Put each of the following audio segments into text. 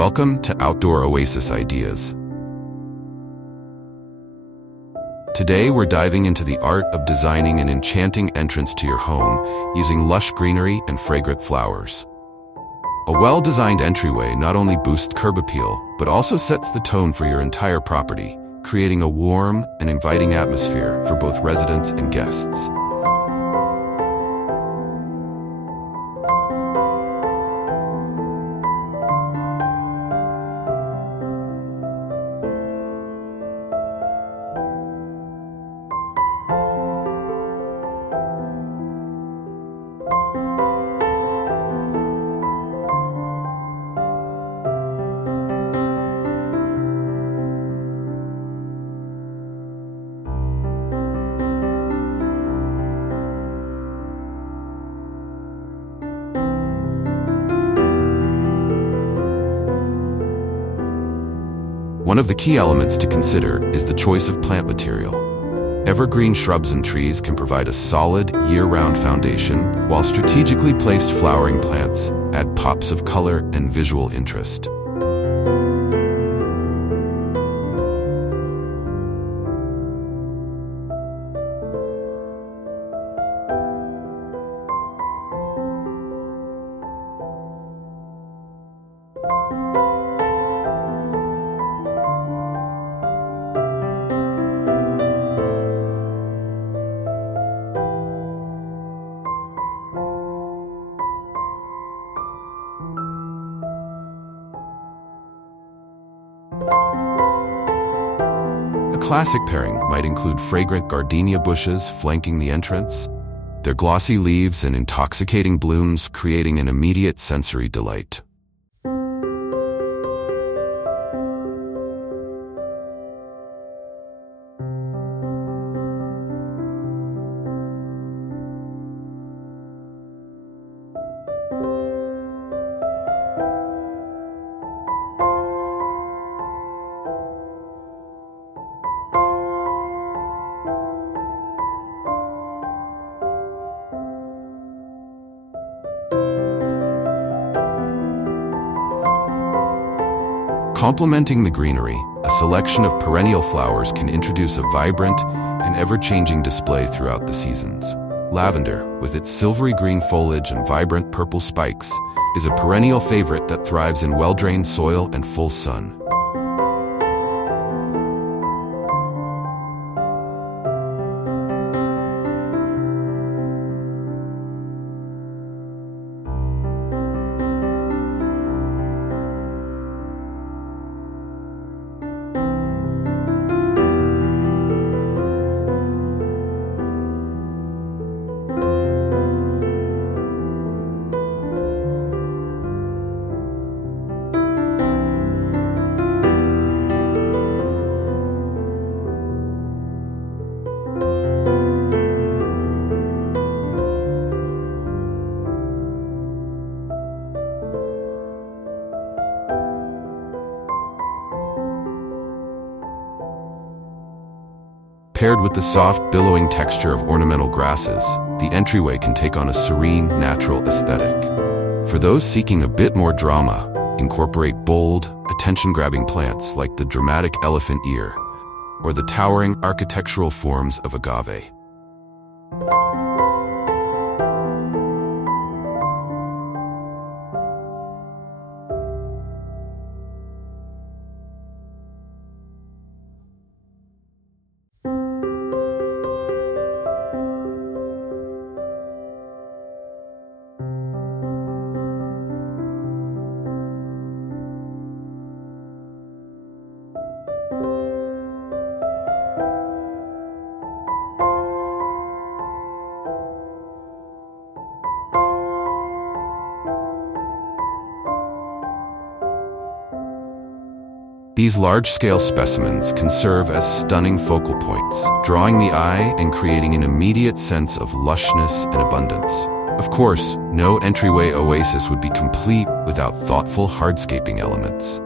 Welcome to Outdoor Oasis Ideas. Today we're diving into the art of designing an enchanting entrance to your home using lush greenery and fragrant flowers. A well-designed entryway not only boosts curb appeal, but also sets the tone for your entire property, creating a warm and inviting atmosphere for both residents and guests. One of the key elements to consider is the choice of plant material. Evergreen shrubs and trees can provide a solid, year-round foundation, while strategically placed flowering plants add pops of color and visual interest. A classic pairing might include fragrant gardenia bushes flanking the entrance, their glossy leaves and intoxicating blooms creating an immediate sensory delight. Complementing the greenery, a selection of perennial flowers can introduce a vibrant and ever-changing display throughout the seasons. Lavender, with its silvery green foliage and vibrant purple spikes, is a perennial favorite that thrives in well-drained soil and full sun. Paired with the soft, billowing texture of ornamental grasses, the entryway can take on a serene, natural aesthetic. For those seeking a bit more drama, incorporate bold, attention-grabbing plants like the dramatic elephant ear or the towering architectural forms of agave. These large-scale specimens can serve as stunning focal points, drawing the eye and creating an immediate sense of lushness and abundance. Of course, no entryway oasis would be complete without thoughtful hardscaping elements.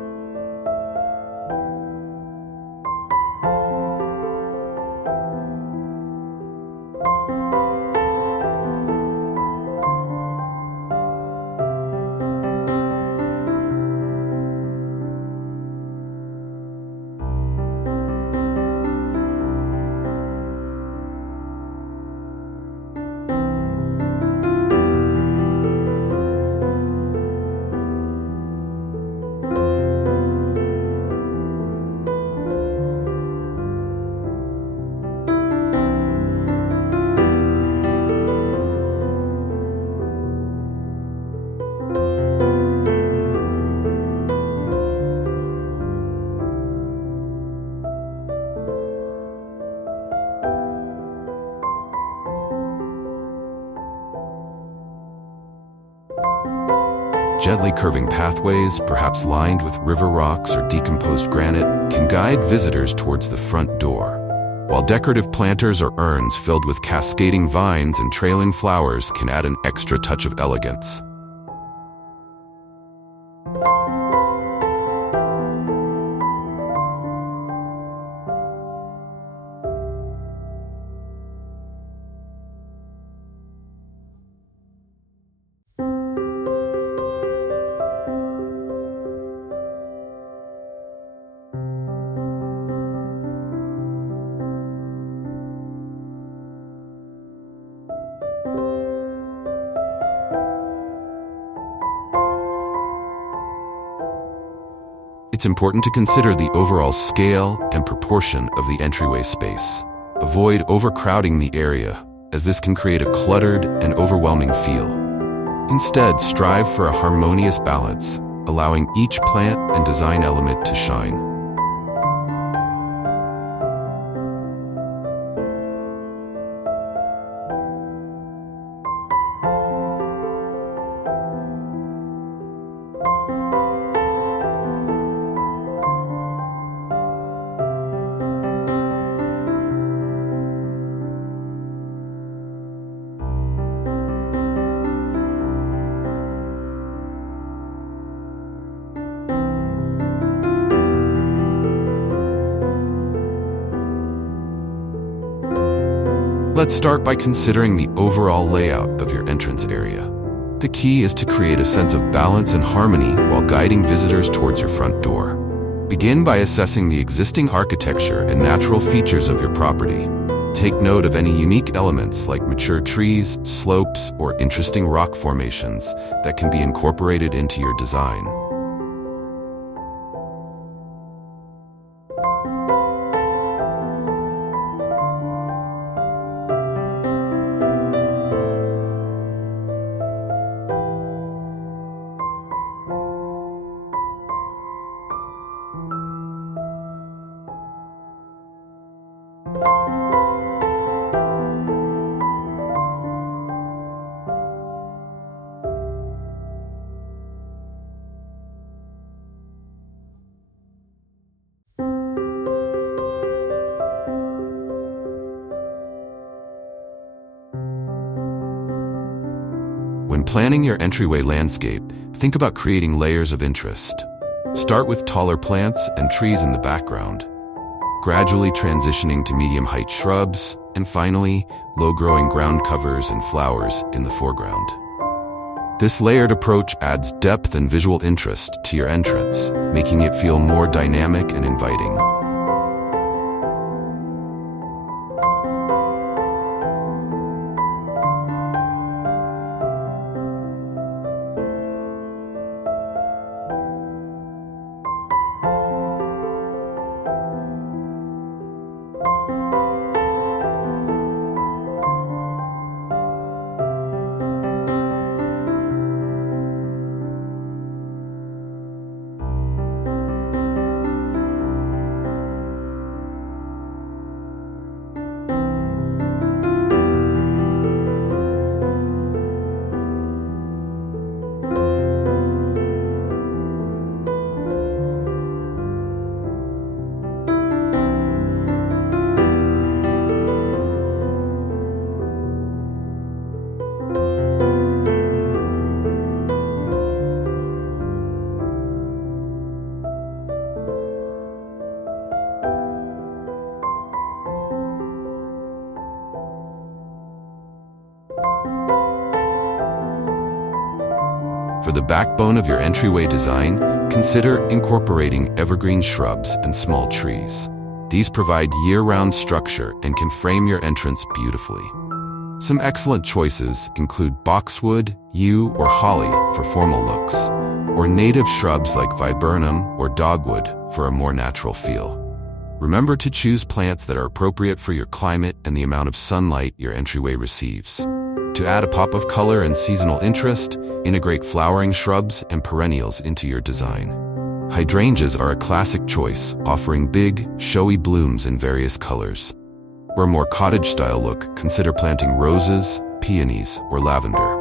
Gently curving pathways, perhaps lined with river rocks or decomposed granite, can guide visitors towards the front door. While decorative planters or urns filled with cascading vines and trailing flowers can add an extra touch of elegance. It's important to consider the overall scale and proportion of the entryway space. Avoid overcrowding the area, as this can create a cluttered and overwhelming feel. Instead, strive for a harmonious balance, allowing each plant and design element to shine. Let's start by considering the overall layout of your entrance area. The key is to create a sense of balance and harmony while guiding visitors towards your front door. Begin by assessing the existing architecture and natural features of your property. Take note of any unique elements like mature trees, slopes, or interesting rock formations that can be incorporated into your design. When planning your entryway landscape, think about creating layers of interest. Start with taller plants and trees in the background, gradually transitioning to medium-height shrubs, and finally, low-growing ground covers and flowers in the foreground. This layered approach adds depth and visual interest to your entrance, making it feel more dynamic and inviting. For the backbone of your entryway design, consider incorporating evergreen shrubs and small trees. These provide year-round structure and can frame your entrance beautifully. Some excellent choices include boxwood, yew, or holly for formal looks, or native shrubs like viburnum or dogwood for a more natural feel. Remember to choose plants that are appropriate for your climate and the amount of sunlight your entryway receives. To add a pop of color and seasonal interest, integrate flowering shrubs and perennials into your design. Hydrangeas are a classic choice, offering big, showy blooms in various colors. For a more cottage-style look, consider planting roses, peonies, or lavender.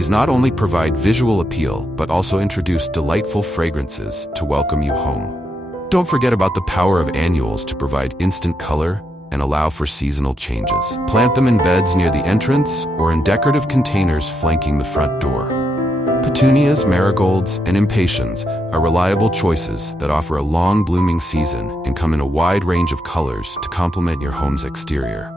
These not only provide visual appeal, but also introduce delightful fragrances to welcome you home. Don't forget about the power of annuals to provide instant color and allow for seasonal changes. Plant them in beds near the entrance or in decorative containers flanking the front door. Petunias, marigolds, and impatiens are reliable choices that offer a long blooming season and come in a wide range of colors to complement your home's exterior.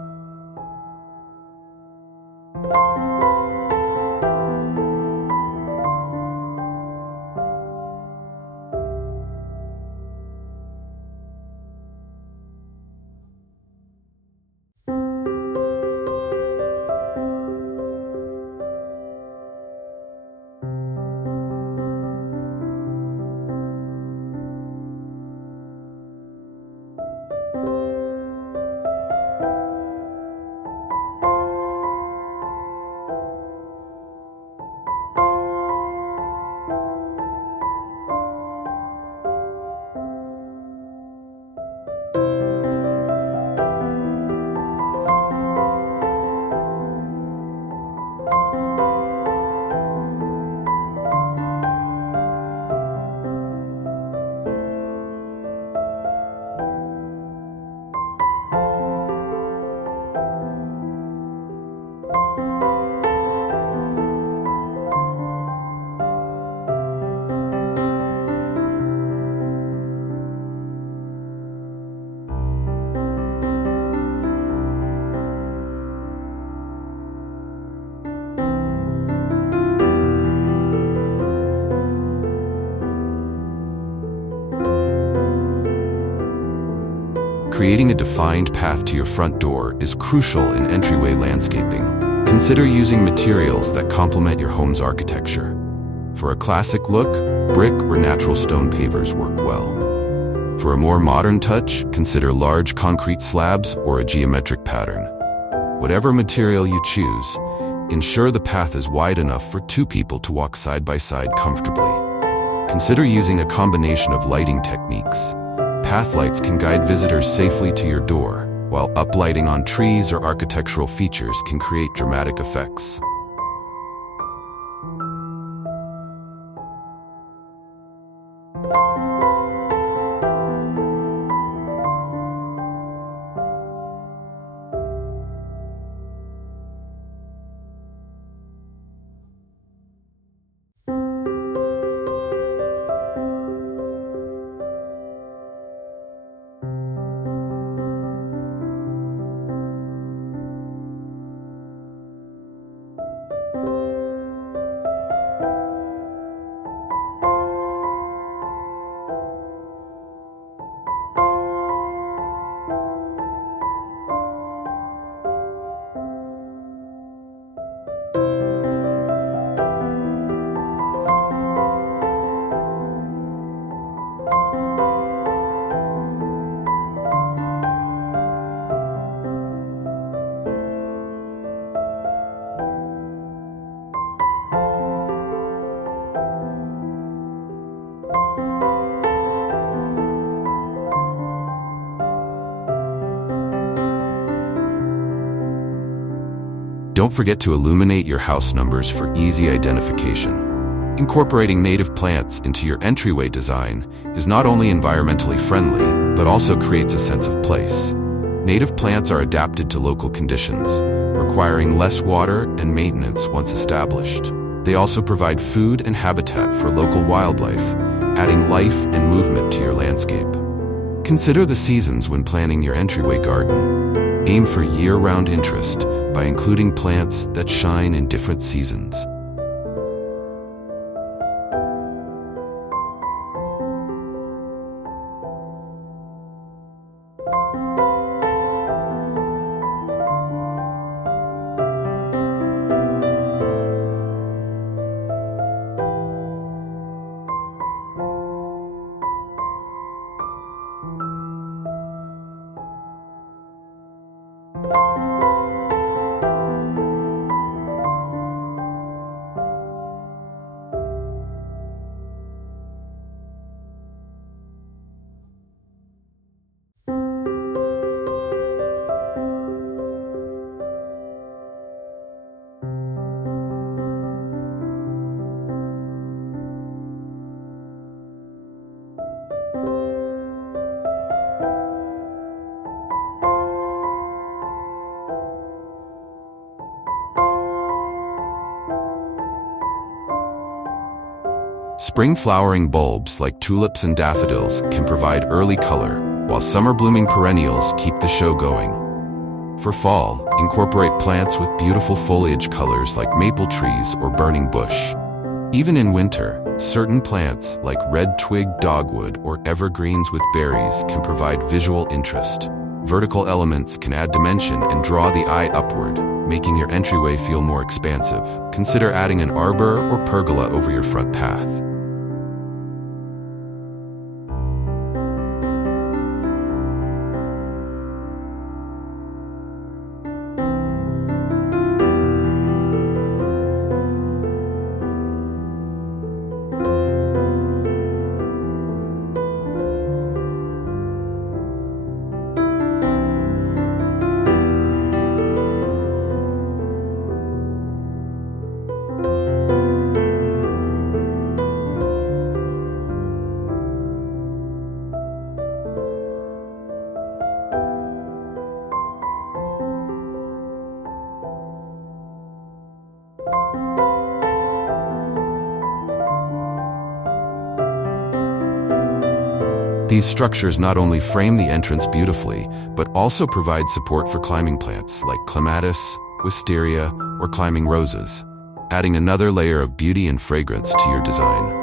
Creating a defined path to your front door is crucial in entryway landscaping. Consider using materials that complement your home's architecture. For a classic look, brick or natural stone pavers work well. For a more modern touch, consider large concrete slabs or a geometric pattern. Whatever material you choose, ensure the path is wide enough for two people to walk side by side comfortably. Consider using a combination of lighting techniques. Path lights can guide visitors safely to your door, while uplighting on trees or architectural features can create dramatic effects. Don't forget to illuminate your house numbers for easy identification. Incorporating native plants into your entryway design is not only environmentally friendly, but also creates a sense of place. Native plants are adapted to local conditions, requiring less water and maintenance once established. They also provide food and habitat for local wildlife, adding life and movement to your landscape. Consider the seasons when planning your entryway garden. Aim for year-round interest by including plants that shine in different seasons. Spring flowering bulbs like tulips and daffodils can provide early color, while summer blooming perennials keep the show going. For fall, incorporate plants with beautiful foliage colors like maple trees or burning bush. Even in winter, certain plants like red-twigged dogwood or evergreens with berries can provide visual interest. Vertical elements can add dimension and draw the eye upward, making your entryway feel more expansive. Consider adding an arbor or pergola over your front path. These structures not only frame the entrance beautifully, but also provide support for climbing plants like clematis, wisteria, or climbing roses, adding another layer of beauty and fragrance to your design.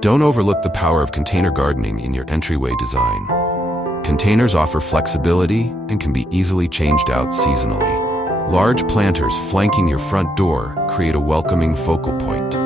Don't overlook the power of container gardening in your entryway design. Containers offer flexibility and can be easily changed out seasonally. Large planters flanking your front door create a welcoming focal point.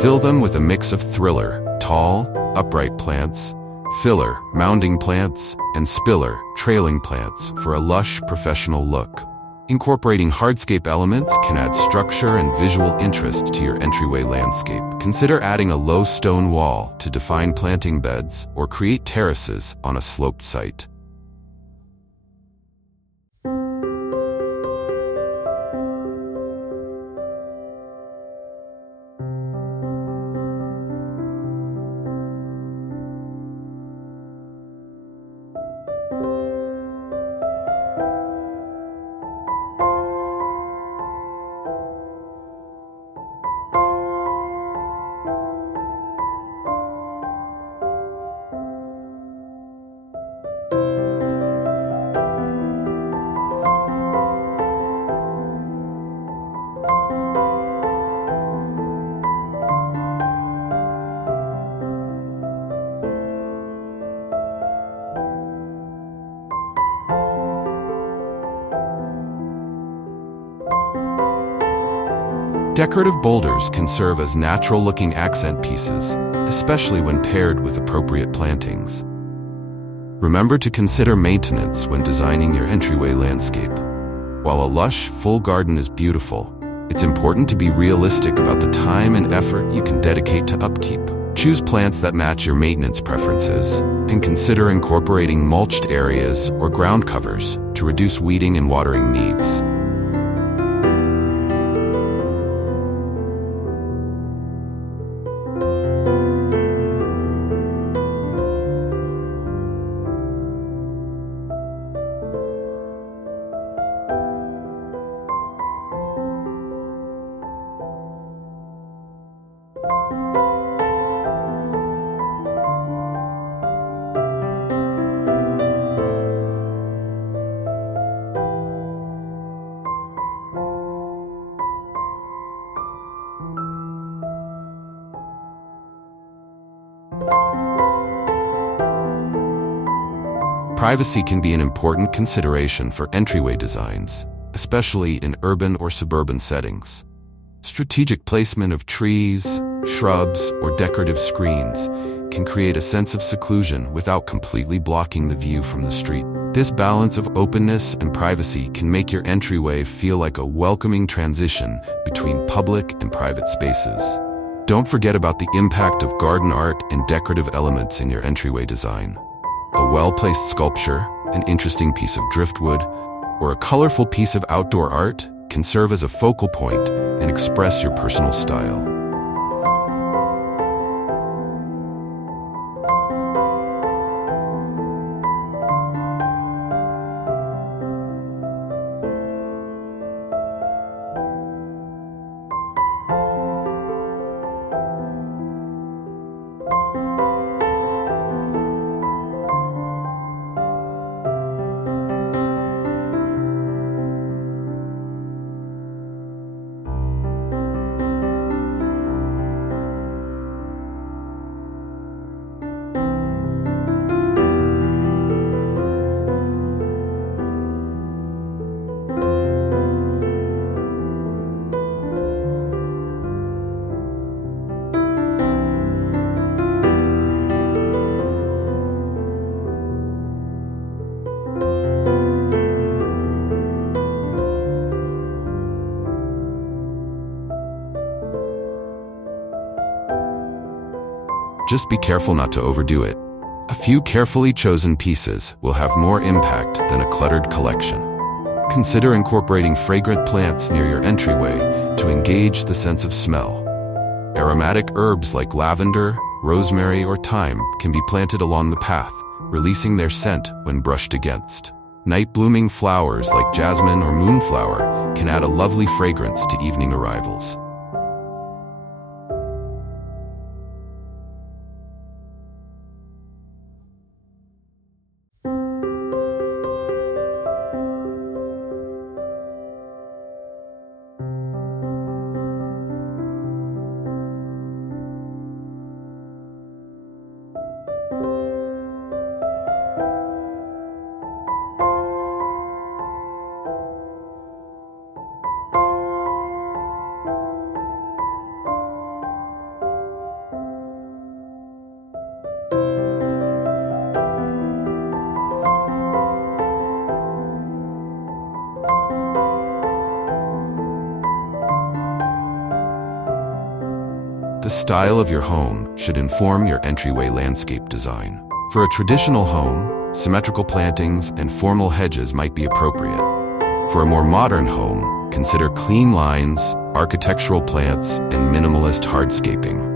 Fill them with a mix of thriller, tall, upright plants, filler, mounding plants, and spiller, trailing plants for a lush, professional look. Incorporating hardscape elements can add structure and visual interest to your entryway landscape. Consider adding a low stone wall to define planting beds or create terraces on a sloped site. Decorative boulders can serve as natural-looking accent pieces, especially when paired with appropriate plantings. Remember to consider maintenance when designing your entryway landscape. While a lush, full garden is beautiful, it's important to be realistic about the time and effort you can dedicate to upkeep. Choose plants that match your maintenance preferences, and consider incorporating mulched areas or ground covers to reduce weeding and watering needs. Privacy can be an important consideration for entryway designs, especially in urban or suburban settings. Strategic placement of trees, shrubs, or decorative screens can create a sense of seclusion without completely blocking the view from the street. This balance of openness and privacy can make your entryway feel like a welcoming transition between public and private spaces. Don't forget about the impact of garden art and decorative elements in your entryway design. A well-placed sculpture, an interesting piece of driftwood, or a colorful piece of outdoor art can serve as a focal point and express your personal style. Just be careful not to overdo it. A few carefully chosen pieces will have more impact than a cluttered collection. Consider incorporating fragrant plants near your entryway to engage the sense of smell. Aromatic herbs like lavender, rosemary, or thyme can be planted along the path, releasing their scent when brushed against. Night-blooming flowers like jasmine or moonflower can add a lovely fragrance to evening arrivals. The style of your home should inform your entryway landscape design. For a traditional home, symmetrical plantings and formal hedges might be appropriate. For a more modern home, consider clean lines, architectural plants, and minimalist hardscaping.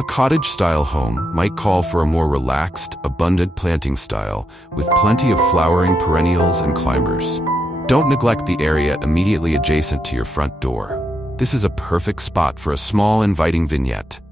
A cottage-style home might call for a more relaxed, abundant planting style with plenty of flowering perennials and climbers. Don't neglect the area immediately adjacent to your front door. This is a perfect spot for a small, inviting vignette.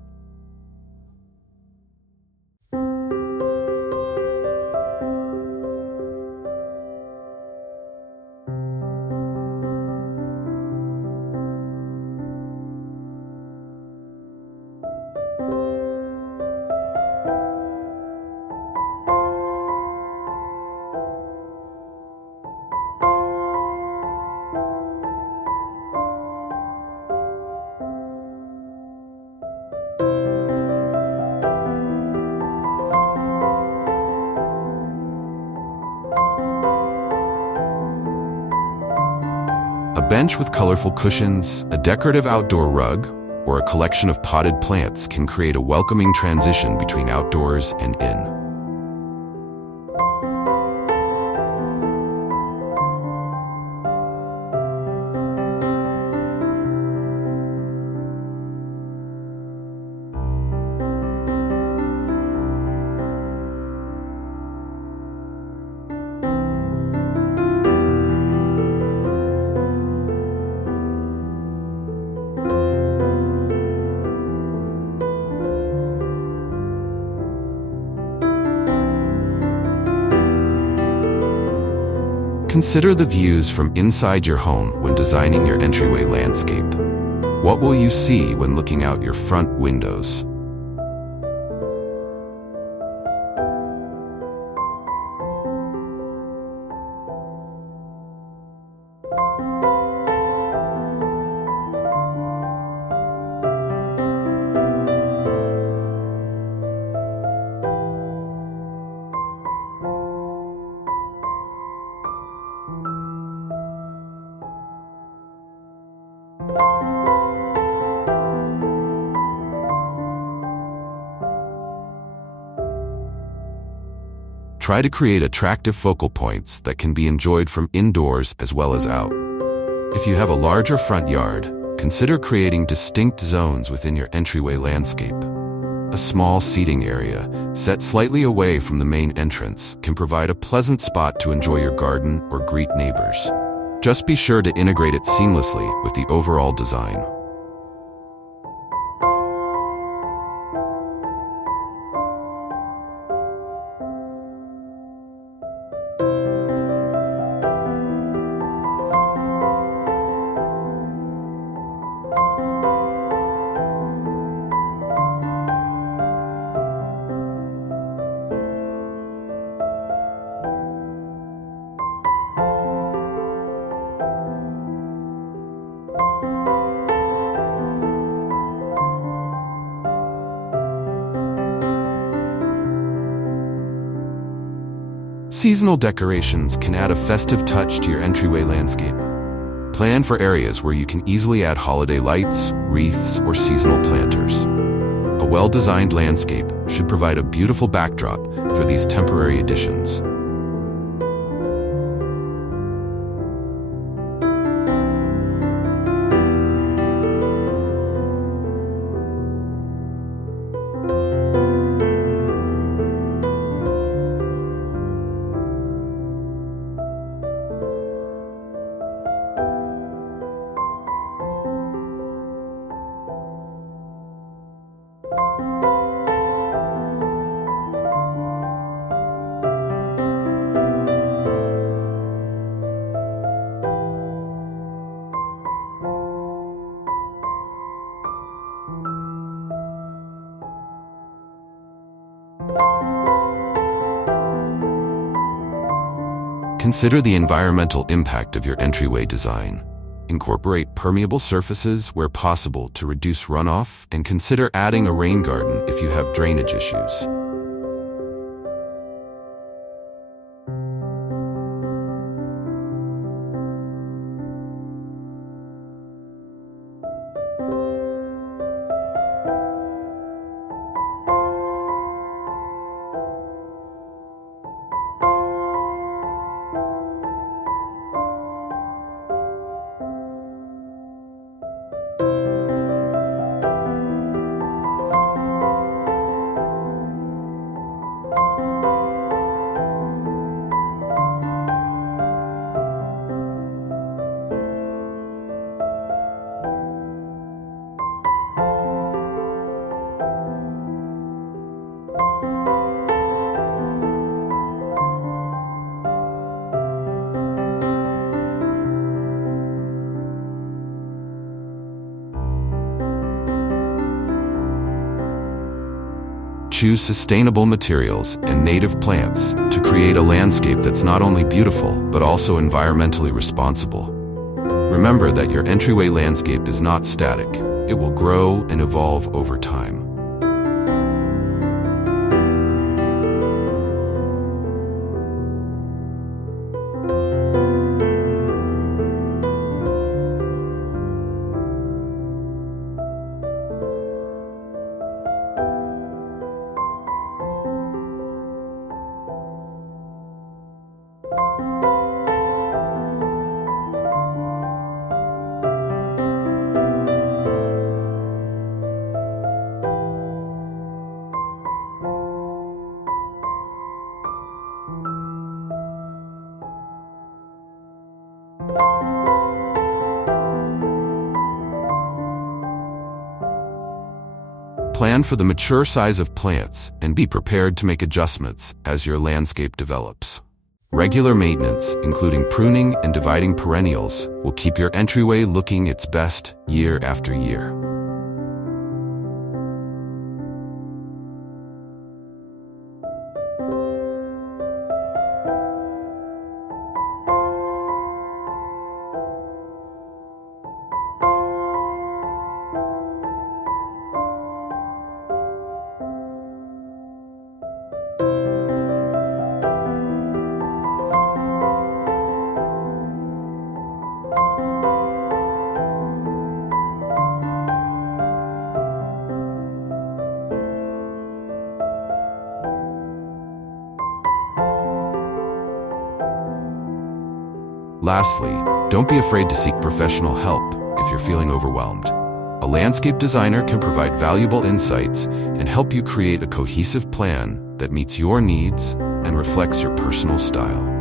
A bench with colorful cushions, a decorative outdoor rug, or a collection of potted plants can create a welcoming transition between outdoors and in. Consider the views from inside your home when designing your entryway landscape. What will you see when looking out your front windows? Try to create attractive focal points that can be enjoyed from indoors as well as out. If you have a larger front yard, consider creating distinct zones within your entryway landscape. A small seating area, set slightly away from the main entrance, can provide a pleasant spot to enjoy your garden or greet neighbors. Just be sure to integrate it seamlessly with the overall design. Seasonal decorations can add a festive touch to your entryway landscape. Plan for areas where you can easily add holiday lights, wreaths, or seasonal planters. A well-designed landscape should provide a beautiful backdrop for these temporary additions. Consider the environmental impact of your entryway design. Incorporate permeable surfaces where possible to reduce runoff, and consider adding a rain garden if you have drainage issues. choose sustainable materials and native plants to create a landscape that's not only beautiful, but also environmentally responsible. Remember that your entryway landscape is not static. It will grow and evolve over time. Plan for the mature size of plants and be prepared to make adjustments as your landscape develops. Regular maintenance, including pruning and dividing perennials, will keep your entryway looking its best year after year. Lastly, don't be afraid to seek professional help if you're feeling overwhelmed. A landscape designer can provide valuable insights and help you create a cohesive plan that meets your needs and reflects your personal style.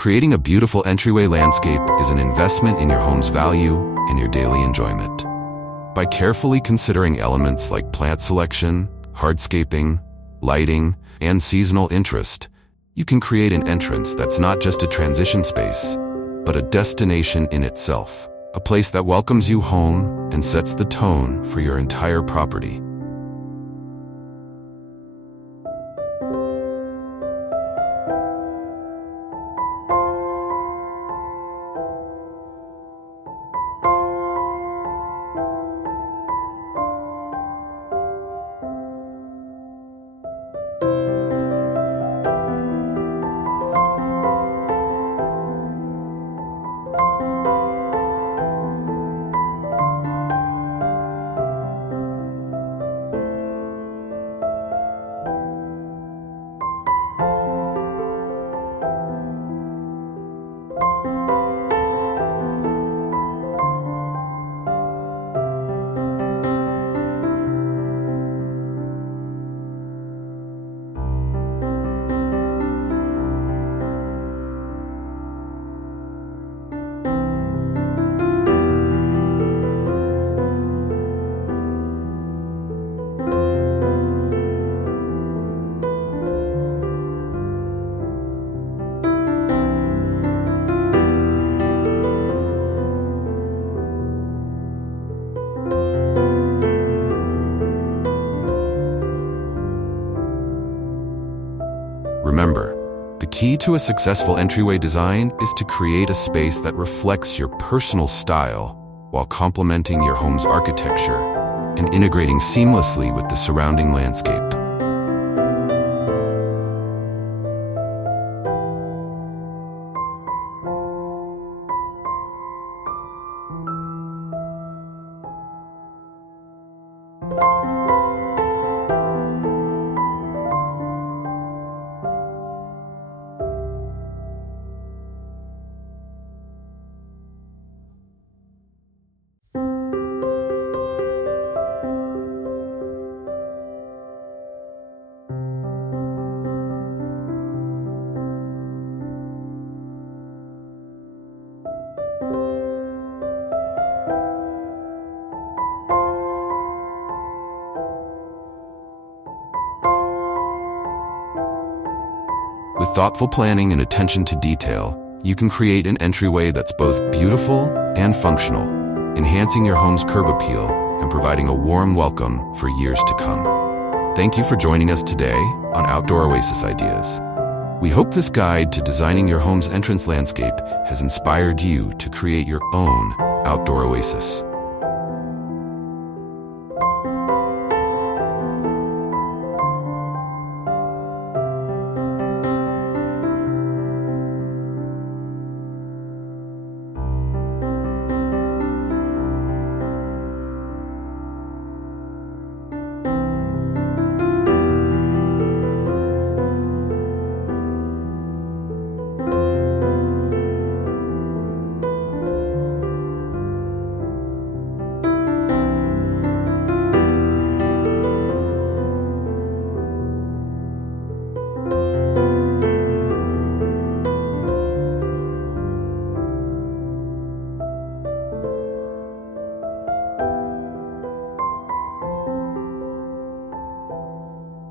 Creating a beautiful entryway landscape is an investment in your home's value and your daily enjoyment. By carefully considering elements like plant selection, hardscaping, lighting, and seasonal interest, you can create an entrance that's not just a transition space, but a destination in itself, a place that welcomes you home and sets the tone for your entire property. Remember, the key to a successful entryway design is to create a space that reflects your personal style while complementing your home's architecture and integrating seamlessly with the surrounding landscape. thoughtful planning and attention to detail, you can create an entryway that's both beautiful and functional, enhancing your home's curb appeal and providing a warm welcome for years to come. Thank you for joining us today on Outdoor Oasis Ideas. We hope this guide to designing your home's entrance landscape has inspired you to create your own outdoor oasis.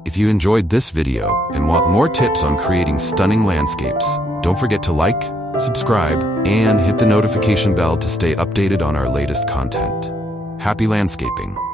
If you enjoyed this video and want more tips on creating stunning landscapes, don't forget to like, subscribe, and hit the notification bell to stay updated on our latest content. Happy landscaping!